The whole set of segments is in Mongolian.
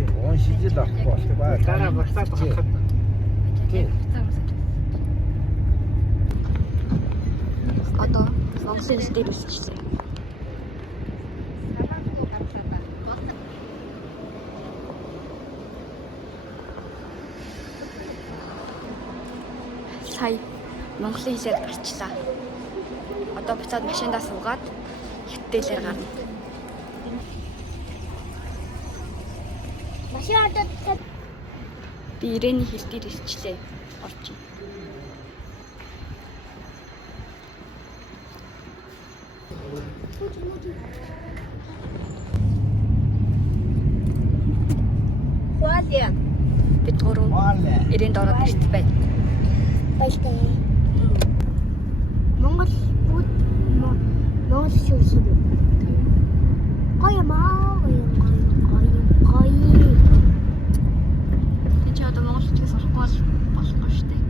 уншиж л авахгүй болохгүй. Дараа буцаад хахад. Тийм. Одоо Монголын хэл дээр үсчихлээ. Сая Монголын хэлээр гарчлаа. Одоо буцаад машиндаа суугаад хятадээр гарна. Машиндаа Би Ирэний хэл дээр ирчлээ. Орчин. Хуалиа. Бид гурав Ирэнд ороод ирсэн байна. Баяртай. Монгол бүгд Монгол шүүсэг. Гоё маа, гоё. Энд ч одоо Монгол хэлээс орохгүй болохгүй шүү дээ.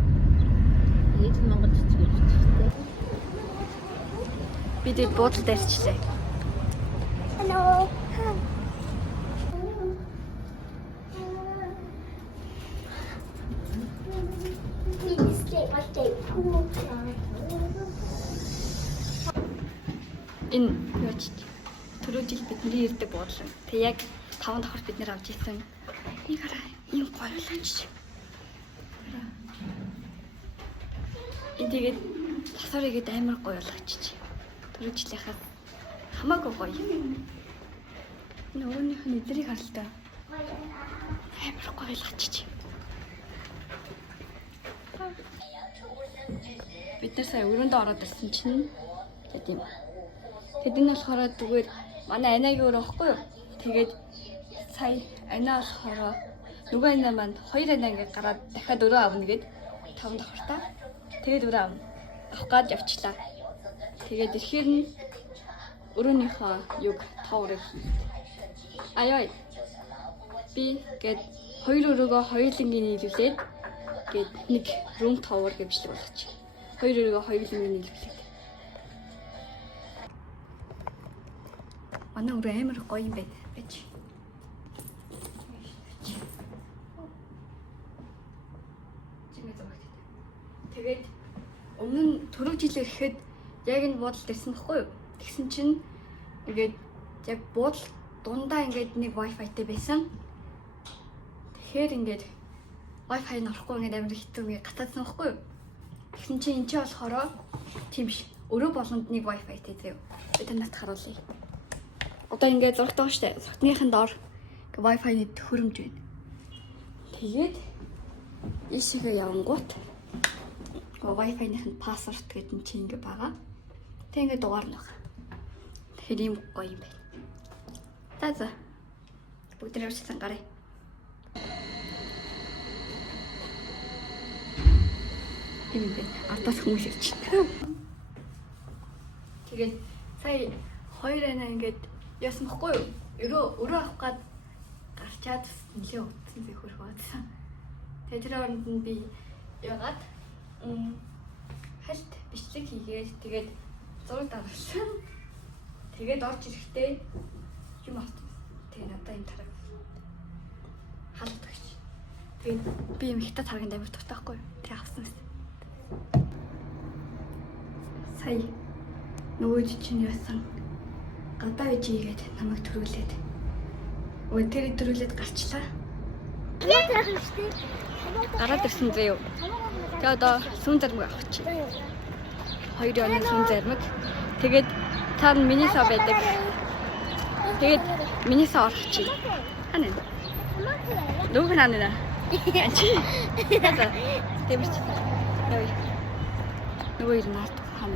Энд Монгол хэлж хэрэгтэй. Бид буудлд ирчлээ. Hello. Энэ юу ч түрүү жил бидний ирдэг буудлын. Тэг яг 5 давхар бид нэр авч ирсэн. Нэг хараа ийм гоё болооч. Энэ тэгээд тасаар игээд амар гоё болооч. Түрүү жилийнхаа хамаагүй гоё. Нөгөөнийх нь эдрийг харалтаа. Амар гоё болооч. Бид нар сая өрөөндөө ороод ирсэн чинь тийм. Тэд энэ болохоор зүгээр манай анагийн өөр аахгүй юу? Тэгээд сая анаа болохоор нөгөө анаа маань 2 анаа ингээд гараад дахиад өрөө авна гэд 5 давхартаа. Тэгээд өрөө авна. Авах гад явчлаа. Тэгээд ирэхээр нь өрөөнийхөө юг таврыг аяа. Би гээд 2 өрөөгөө хоёулангийн нийлүүлээд гээд нэг рум тавар гэвчлэг болгочих. 2 өрөөгөө хоёулангийн нийлүүлээд. Манай өрөө амар гоё юм байна. Бич. Тэгээд өмнө нь түрүү жилээр ирэхэд яг энэ буудлд ирсэн байхгүй юу? Тэгсэн чинь ингээд яг буудал дундаа ингээд нэг Wi-Fi-тэй байсан. Тэгэхээр ингээд Wi-Fi нь орохгүй ингээд амар хэцүү ингээд гатаадсан байхгүй юу? Тэгсэн чинь энэ ч болохоор тийм биш. Өрөө болгонд нэг Wi-Fi-тэй заяа. Би танад харуулъя. Одоо ингээд зурагтай байна шүү дээ. Зургийнхын доор Wi-Fi-ны төхөөрөмж байна. Тэгээд ийшээгээ явангуут Wi-Fi-ийн пассворд гэдэг нь чинь ингээд байгаа. Тэг ингээд дугаар нь байгаа. Тэгэхээр ийм гоё юм байна. За. Бүгд нэг үчсэн гараа. Ийм байна. Ардаас хүмүүс ирж байна. Тэгээд сая 2 анаа ингээд яасан бохгүй юу? Өрөө авах гад гарчаад нэлээ утсан зэ хөрх баадсан. Тэгээд тэр оронд нь би ягаад хальт бичлэг хийгээд тэгээд зураг дараалсан. Тэгээд орж ирэхдээ юм авсан. Тэгээд надаа юм тараг халт гэж. Тэгээд би юм ихтэй тарагнд амар тутахгүй юу? Тэг авсан. Сая нөгөө чинь яасан гадаа ижигээд намайг төрүүлээд. Өө тэр төрүүлээд гарчлаа. Гараад ирсэн заяа. Тэгээ одоо сүүн зармаг авах чи. 2 оны сүүн зармаг. Тэгээд цаана минисаа байдаг. Тэгээд минисаа орох чи. Хана. Нөгөө хана. Чи. Тэмч. Нөгөө ирнарт хам.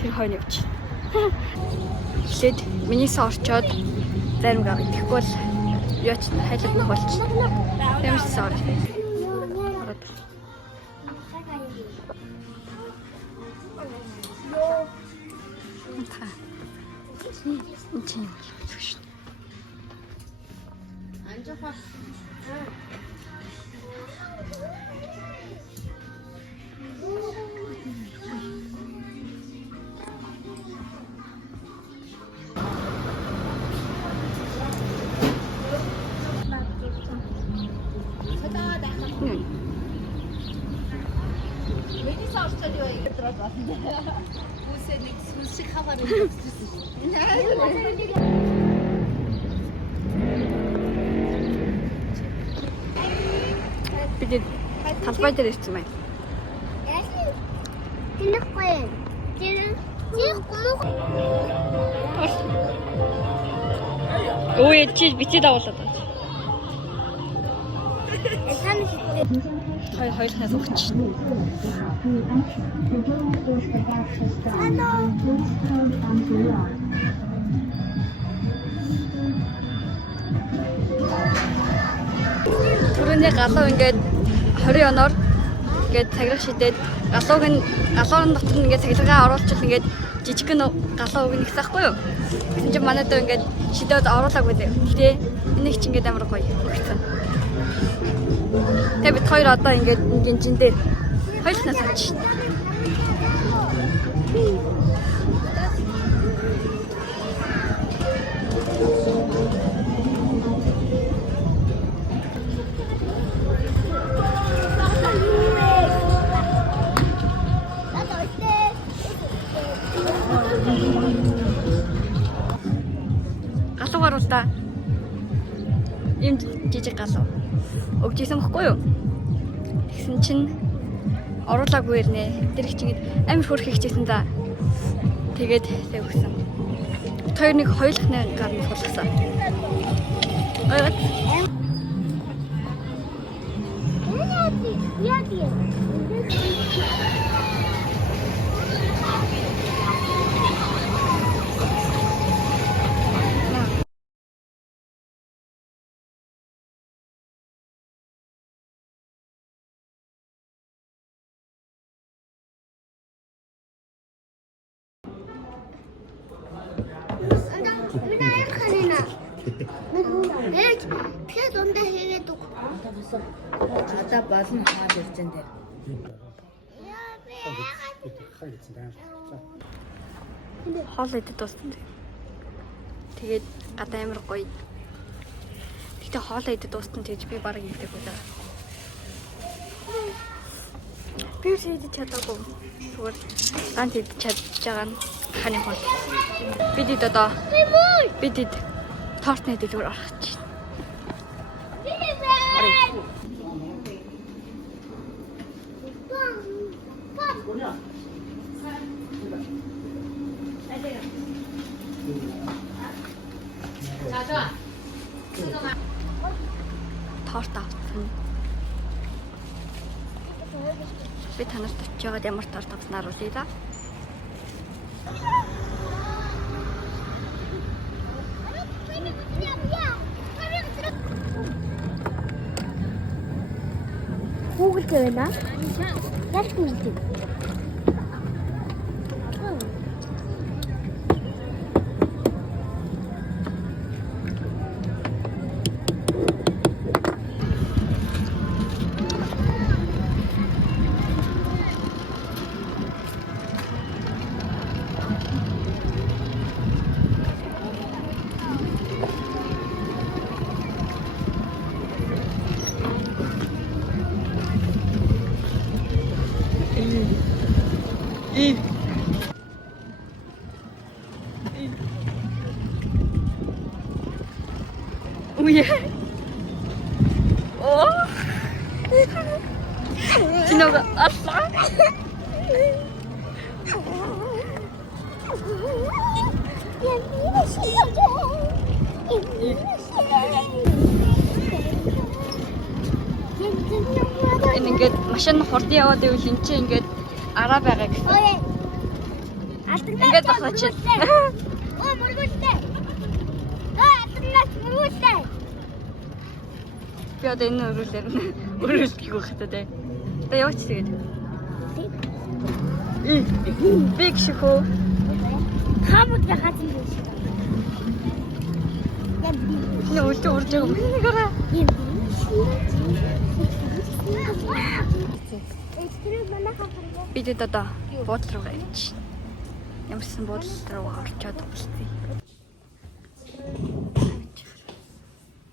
Тэр хойно явчих. Эхлээд минисаа орчоод зарим гав. Тэгэхгүй бол яач хайлт нөх болч. Тэмчсэн орох. 앉아봐. Bu senin sushi kavarı. Бид талбай дээр ирсэн байна. Тэнэхгүй. Чих гомог. Өө чи бити дагуулаад байна. Тань хитээ. Хоёулахнаас өгч. Түрүүний галуу ингээд 20 оноор ингээд цагирах шидээд галуурын дотор нь ингээд цагиргаа оруулчихвал ингээд жижигхэн галуу өгнө гэсэн байхгүй юу? Тэгсэн чинь манай дөө ингээд шидээд оруулаагүй дээ. Гэтэ энийг чи ингээд амар гоё өгсөн. Тэгээ бид хоёр одоо ингээд гинжин дээр хоёулахнаас өгч. Галуугаар л да. Ийм жижиг галуу өгчээсэн баггүй юу? Тэгсэн чинь оруулаагүй ирнэ. Тэр их чигэд амар хөрх хийчихсэн да. Тэгээд тэг өгсөн. Тэр нэг хоёулахны гарны суулгасан. Ойгот. Яагаад? Минь ханина. Ээж тэгээд ундаа хийгээд өг. Одоо болно хаад ирсэн дээр. Хоол идэж дууссан. Тэгээд гадаа амар гоё. Гэтэ хоол идэж дууссан тэгж би барыг идэх байлаа. Би идэж чадаагүй. Зүгээр ганц идэж чадж байгаа нь ханы хоол. Бид одоо тортны дэлгүүр орох гэж байна. Торт авсан. Би танарт очиод ямар торт авснаар үлээ да. Хүүгэлтэй байна. Яг хүүгэлтэй. Ui. Oh. Sinaga asa. Ингээд машин хурдан яваад ивэл эн чинь ингээд араа байгаа гэсэн. Ингээд бахлаач. Оо мөргөлтэй. Мөргөлтэй. Би одоо энэ өрөөлөөр өрөөлчих واخта тэ. Одоо яваач тэгээд. Би гişхөө. Хамт яхаад юм биш. Энэ үлдээ урж байгаа юм. Нэгээрээ. Бид одоо буудлын руу гарч. Ямарсан буудлын руу орчоод болцъя.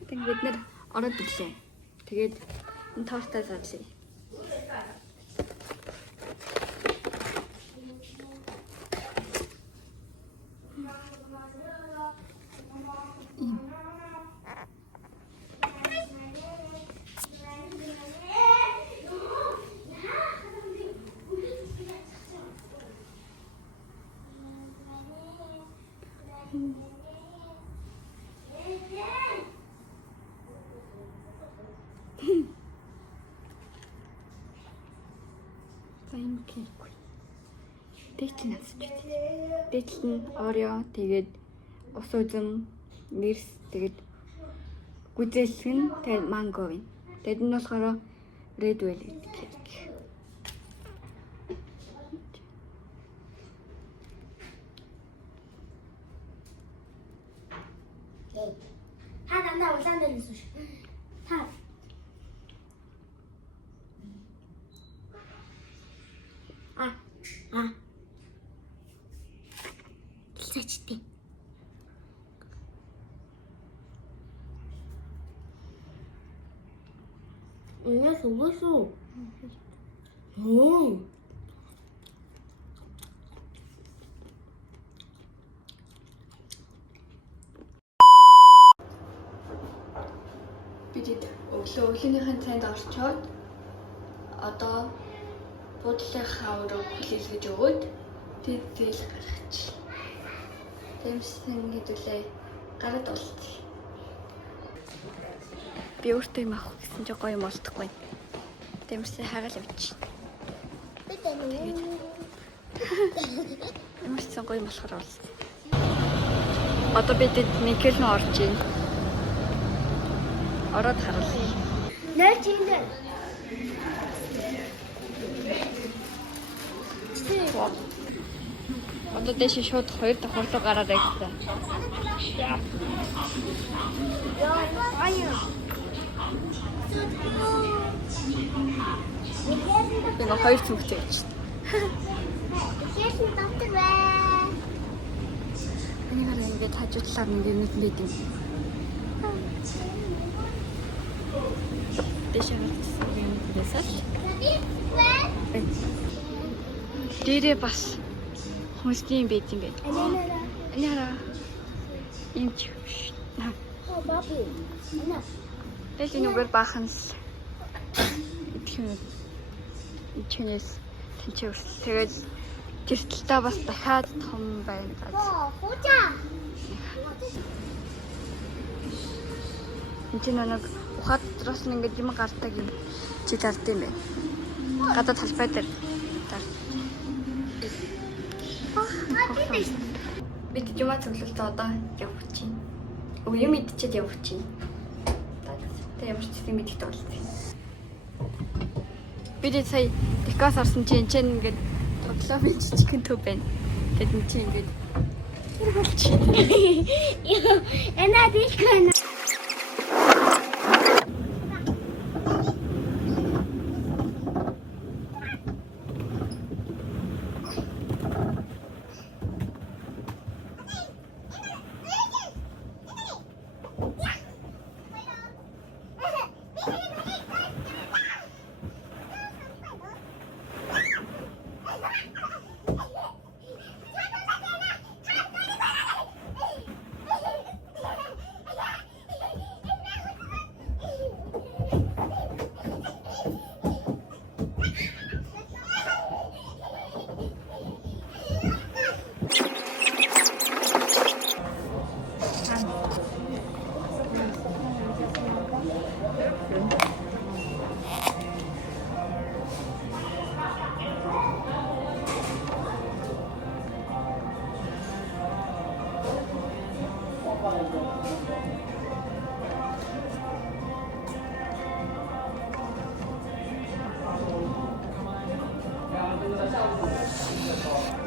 Тэг бид нэр ороод ирлээ. Тэгээд энэ тортаа задлаа. Баян кейк. Дэйт нь авсч үү. Дэйт нь Орео тэгээд ус үзэм, нэрс тэгээд гүзэлэг нь тэгээд манго байна. Тэгээд энэ болохоор Red Velvet cake. 하나 올라가는 수시. 하. 아. 기사치대. 이게 속았어. 오. Бид өглөөнийхэн цайнд орчоод одоо буудлынхаа өрөө хүлээлгэж өгөөд тэгэл гаргачих. Тэмсэн хэдүүлээ гараад болчих. Би өөртөө юм авах гэсэн чи гоё юм олдохгүй. Тэмсэн хагаал авчих. Ямар ч гоё юм болохоор олсон. Одоо бид Микелн орж ийн. Ороод харуулъя. 내 친구. Одоо дэше шууд 2 давхар руу гараарай гэсэн. 아니야. Би нэг 2 цүгтэй байж. 계속 땀들래. Энийг ингээд хажуудлаар нэг юм нэт юм. Дэше харагдсан юм дээсэл. Дээрээ бас хүмүүсийн байт юм байна. Энийг хараа. Ийм ч биш. 바비. 아니야. Тэгэл нүгээр баахан л ичнээс тэнцээ өрсөл. Тэгээд тэр талдаа бас дахиад том байна. 보자. Энд нэг ухаад дотроос нь ингээд юм гардаг юм чи дард юм байна. Гадаад талбай дээр дард. Бид юмаа цуглуултаа одоо явах чинь. Юм идчихэд явах чинь. Тэ ямар ч юм идэхтэй болтой. Бид сая декас орсон чинь ингээд тоглоо бич чихэн төв байна. Тэгэд энэ чинь ингээд Эна дишкана.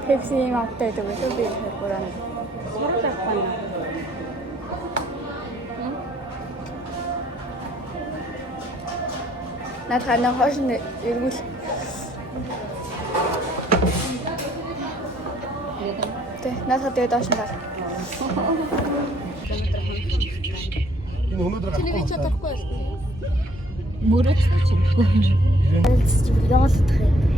Pepsi magtay to betul bil kurang. Sarap apa na? Nat hanang hoş ne irgul. Тэ над хатаа доош нь гал. Энэ өнөөдөр Чиний чадахгүй байна. Мөрөд чимгүй. 영어도 돼.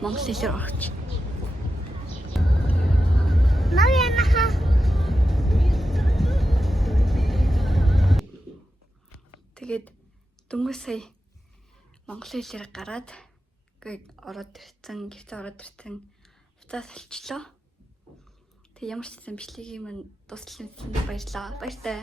Монгол хэлээр орч. 나리아나하. Тэгээд Дөнгөж сая монгол хэлээр гараад гээд ороод ирсэн, гэртээ ороод ирсэн. Буцаа салчлаа. Тэг ямар ч юм бичлэгийн минь дуслсан баярлаа. Баяртай.